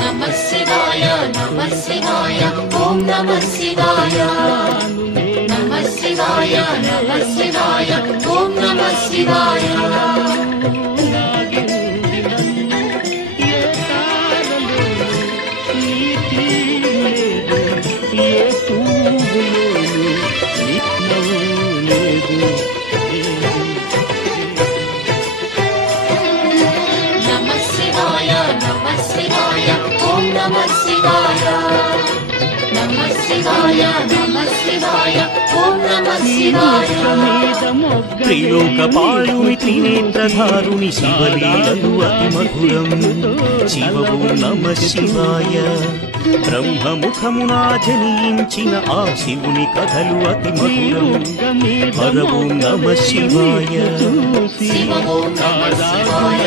नमः शिवाय नमः शिवाय ओम नमः शिवाय नमः शिवाय नमः शिवाय ओम नमः शिवाय नमः शिवाय नमः शिवाय नमः शिवाय ओम नमः शिवाय త్రిలోకపాలుని త్రినేత్రధారుని శివలీలలు అతి మధురం శివ ఓం నమః శివాయ బ్రహ్మముఖమున జనించిన ఆ శివుని కథలు అతి మధురం హర ఓం నమః శివాయ शिव ओम नमः शिवाय